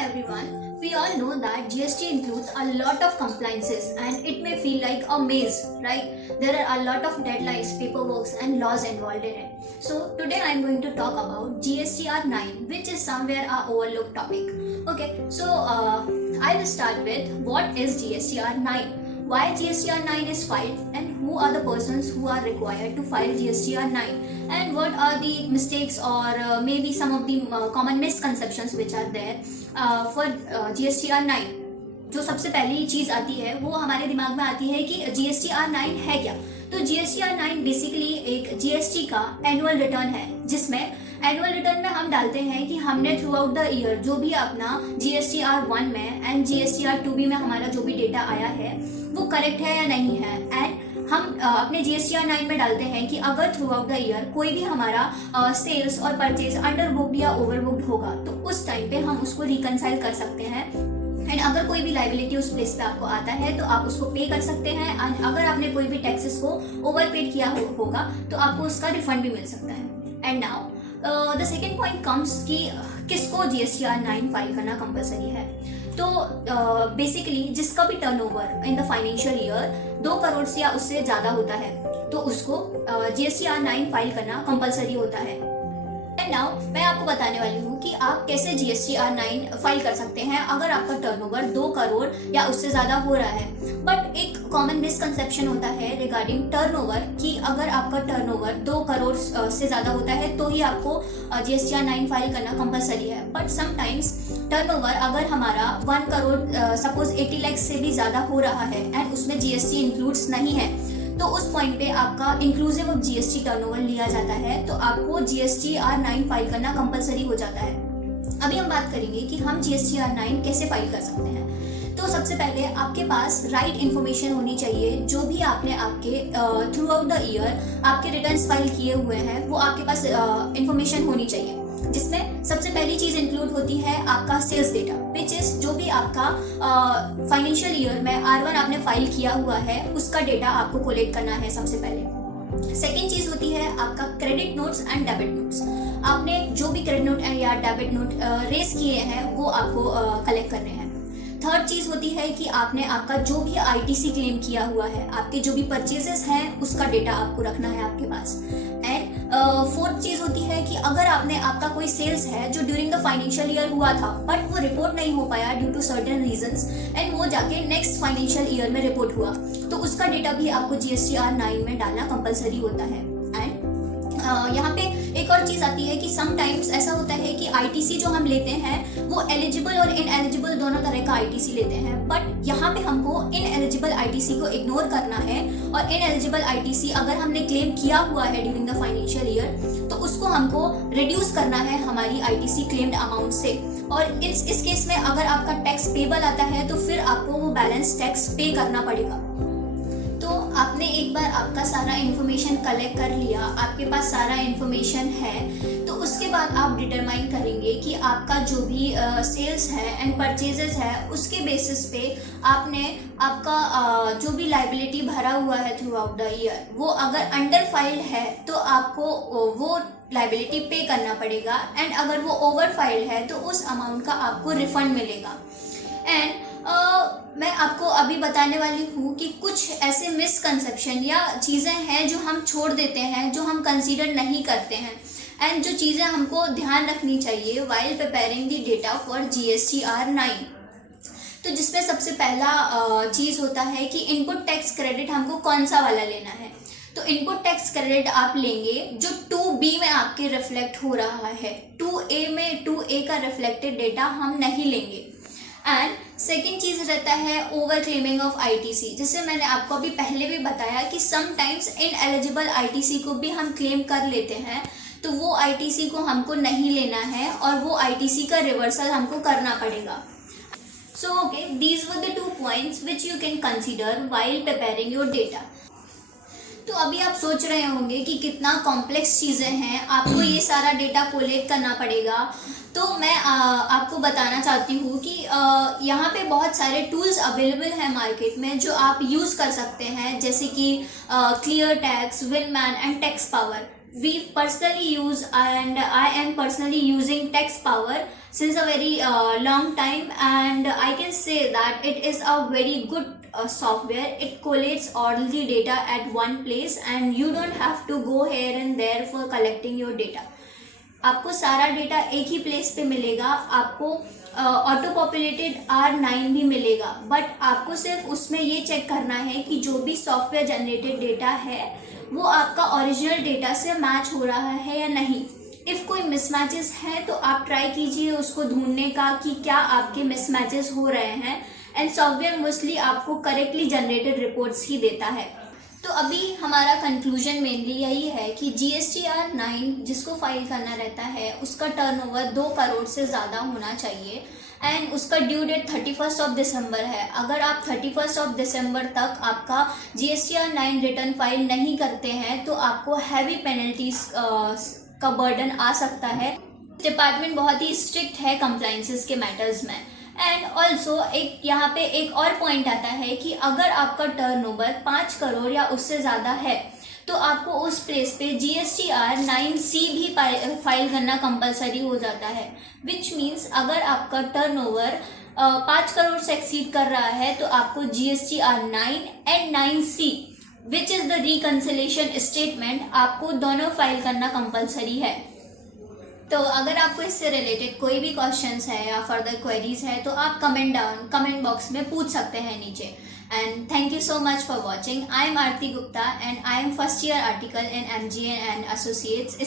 Hi everyone. We all know that GST includes a lot of compliances and it may feel like a maze, right? There are a lot of deadlines, paperwork and laws involved in it. So today I am going to talk about GSTR 9, which is somewhere a overlooked topic. Okay, so I will start with what is GSTR 9? Why GSTR 9 is filed and who are the persons who are required to file GSTR 9 and what are the mistakes or maybe some of the common misconceptions which are there for GSTR 9. जो सबसे पहली चीज़ आती है वो हमारे दिमाग में आती है कि GSTR 9 है क्या। तो GSTR 9 बेसिकली एक GST का एनुअल रिटर्न है जिसमें एनुअल रिटर्न में हम डालते हैं कि हमने थ्रू आउट द ईयर जो भी अपना GSTR 1 में एंड GSTR 2B में हमारा जो भी डेटा आया है वो करेक्ट है या नहीं है। एंड हम अपने GSTR 9 में डालते हैं कि अगर थ्रू आउट द ईयर कोई भी हमारा सेल्स और परचेज अंडर बुक्ड या ओवर बुक्ड होगा तो उस टाइम पे हम उसको रिकनसाइल कर सकते हैं। एंड अगर कोई भी लाइबिलिटी उस प्लेस पे आपको आता है तो आप उसको पे कर सकते हैं। एंड अगर आपने कोई भी टैक्सेस को ओवर पेड किया होगा तो आपको उसका रिफंड भी मिल सकता है। And now the second point comes कि किसको GSTR 9 फाइल करना कंपलसरी है। तो बेसिकली जिसका भी turnover in the financial year 2 crore से या उससे ज़्यादा होता है तो उसको GSTR 9 फाइल करना कंपलसरी होता है। एंड नाउ मैं आपको बताने वाली हूँ कि आप कैसे GSTR 9 फाइल कर सकते हैं अगर आपका टर्नओवर 2 करोड़ या उससे ज़्यादा हो रहा है। बट एक कॉमन मिसकंसेप्शन होता है रिगार्डिंग टर्नओवर कि अगर आपका टर्नओवर 2 करोड़ से ज़्यादा होता है तो ही आपको GSTR 9 फाइल करना कंपलसरी है। बट समटाइम्स टर्नओवर अगर हमारा 1 करोड़ सपोज 80 लाख से भी ज़्यादा हो रहा है एंड उसमें GST इंक्लूड्स नहीं है तो उस पॉइंट पे आपका इंक्लूसिव ऑफ GST टर्नओवर लिया जाता है तो आपको GSTR 9 फाइल करना कंपलसरी हो जाता है। अभी हम बात करेंगे कि हम GSTR 9 कैसे फाइल कर सकते हैं। तो सबसे पहले आपके पास राइट इन्फॉर्मेशन होनी चाहिए। जो भी आपने आपके थ्रू आउट द ईयर आपके रिटर्न्स फाइल किए हुए हैं वो आपके पास इन्फॉर्मेशन होनी चाहिए जिसमें सबसे पहली चीज इंक्लूड होती है आपका सेल्स डेटा विच इज जो भी आपका फाइनेंशियल ईयर में R1 आपने फाइल किया हुआ है उसका डेटा आपको कोलेक्ट करना है सबसे पहले। सेकेंड चीज होती है आपका credit notes and debit notes. आपने जो भी क्रेडिट नोट या डेबिट नोट रेस किए हैं वो आपको कलेक्ट करने हैं। थर्ड चीज होती है कि आपने आपका जो भी ITC क्लेम किया हुआ है आपके जो भी परचेजेस हैं उसका डेटा आपको रखना है आपके पास। एंड फोर्थ चीज होती है कि अगर आपने आपका कोई सेल्स है जो ड्यूरिंग द फाइनेंशियल ईयर हुआ था बट वो रिपोर्ट नहीं हो पाया due to certain reasons and वो जाके नेक्स्ट फाइनेंशियल ईयर में रिपोर्ट हुआ तो उसका डेटा भी आपको GSTR 9 में डालना कंपलसरी होता है। एंड यहाँ पे एक और चीज आती है कि समटाइम्स ऐसा होता है कि ITC जो हम लेते हैं वो एलिजिबल और इनएलिजिबल दोनों तरह का ITC लेते हैं। बट यहाँ पे हमको इनएलिजिबल ITC को इग्नोर करना है और इनएलिजिबल ITC अगर हमने क्लेम किया हुआ है ड्यूरिंग द फाइनेंशियल ईयर तो उसको हमको रिड्यूस करना है हमारी ITC क्लेम्ड अमाउंट से। और इस केस में अगर आपका टैक्स पेबल आता है तो फिर आपको वो बैलेंस टैक्स पे करना पड़ेगा। तो आपने एक बार आपका सारा इन्फॉर्मेशन कलेक्ट कर लिया, आपके पास सारा इन्फॉर्मेशन है तो उसके बाद आप डिटरमाइन करेंगे कि आपका जो भी सेल्स है एंड परचेजेस है उसके बेसिस पे आपने आपका जो भी लाइबिलिटी भरा हुआ है थ्रू आउट द ईयर वो अगर अंडर फाइल्ड है तो आपको वो लाइबिलिटी पे करना पड़ेगा। एंड अगर वो ओवर फाइल्ड है तो उस अमाउंट का आपको रिफंड मिलेगा। एंड मैं आपको अभी बताने वाली हूँ कि कुछ ऐसे मिसकंसेप्शन या चीज़ें हैं जो हम छोड़ देते हैं जो हम कंसीडर नहीं करते हैं एंड जो चीज़ें हमको ध्यान रखनी चाहिए while preparing the data for GSTR 9। तो जिसमें सबसे पहला चीज़ होता है कि इनपुट टैक्स क्रेडिट हमको कौन सा वाला लेना है। तो इनपुट टैक्स क्रेडिट आप लेंगे जो 2B में आपके रिफ्लेक्ट हो रहा है। 2A में 2A का रिफ्लेक्टेड डेटा हम नहीं लेंगे। एंड सेकेंड चीज़ रहता है ओवर क्लेमिंग ऑफ ITC। जैसे मैंने आपको अभी पहले भी बताया कि समटाइम्स इनएलिजिबल ITC को भी हम क्लेम कर लेते हैं तो वो ITC को हमको नहीं लेना है और वो ITC का रिवर्सल हमको करना पड़ेगा। So okay, these were the 2 points which you can consider while preparing your data. तो अभी आप सोच रहे होंगे कि कितना कॉम्प्लेक्स चीज़ें हैं, आपको ये सारा डेटा कोलेक्ट करना पड़ेगा। तो मैं आपको बताना चाहती हूँ कि यहाँ पे बहुत सारे टूल्स अवेलेबल हैं मार्केट में जो आप यूज़ कर सकते हैं जैसे कि क्लियर टैक्स, विनमैन and tax power. We personally use and I am personally using tax power since a very long time, and I can say that it is a very good software. It collates all the data at one place and you don't have to go here and there for collecting your data. आपको सारा data एक ही place पे मिलेगा. आपको auto populated R9 भी मिलेगा, but आपको सिर्फ उसमें ये चेक करना है कि जो भी सॉफ्टवेयर जनरेटेड डेटा है वो आपका ओरिजिनल डेटा से मैच हो रहा है या नहीं. इफ़ कोई मिसमैचेस है तो आप ट्राई कीजिए उसको ढूंढने का कि क्या आपके मिसमैचेस हो रहे हैं, एंड सॉफ्टवेयर मोस्टली आपको करेक्टली जनरेटेड रिपोर्ट्स ही देता है. तो अभी हमारा कंक्लूजन मेनली यही है कि GSTR9 जिसको फाइल करना रहता है उसका टर्नओवर 2 करोड़ से ज़्यादा होना चाहिए, एंड उसका ड्यू डेट 31 दिसंबर है. अगर आप 31 दिसंबर तक आपका GSTR9 रिटर्न फाइल नहीं करते हैं तो आपको हैवी पेनल्टीज का बर्डन आ सकता है. डिपार्टमेंट बहुत ही स्ट्रिक्ट है कंप्लाइंसेस के मैटर्स में. एंड ऑल्सो एक यहाँ पे एक और पॉइंट आता है कि अगर आपका टर्नओवर 5 करोड़ या उससे ज़्यादा है तो आपको उस प्लेस पे GSTR9C भी फाइल करना कंपलसरी हो जाता है. विच मीन्स अगर आपका टर्नओवर 5 करोड़ से एक्सीड कर रहा है तो आपको GSTR9 and 9C which is the reconciliation statement आपको दोनों फाइल करना कंपलसरी है. तो अगर आपको इससे रिलेटेड कोई भी क्वेश्चंस है या फर्दर क्वेरीज है तो आप कमेंट बॉक्स में पूछ सकते हैं नीचे. And thank you so much for watching. I am Aarti Gupta and I am first year article in MGN and Associates.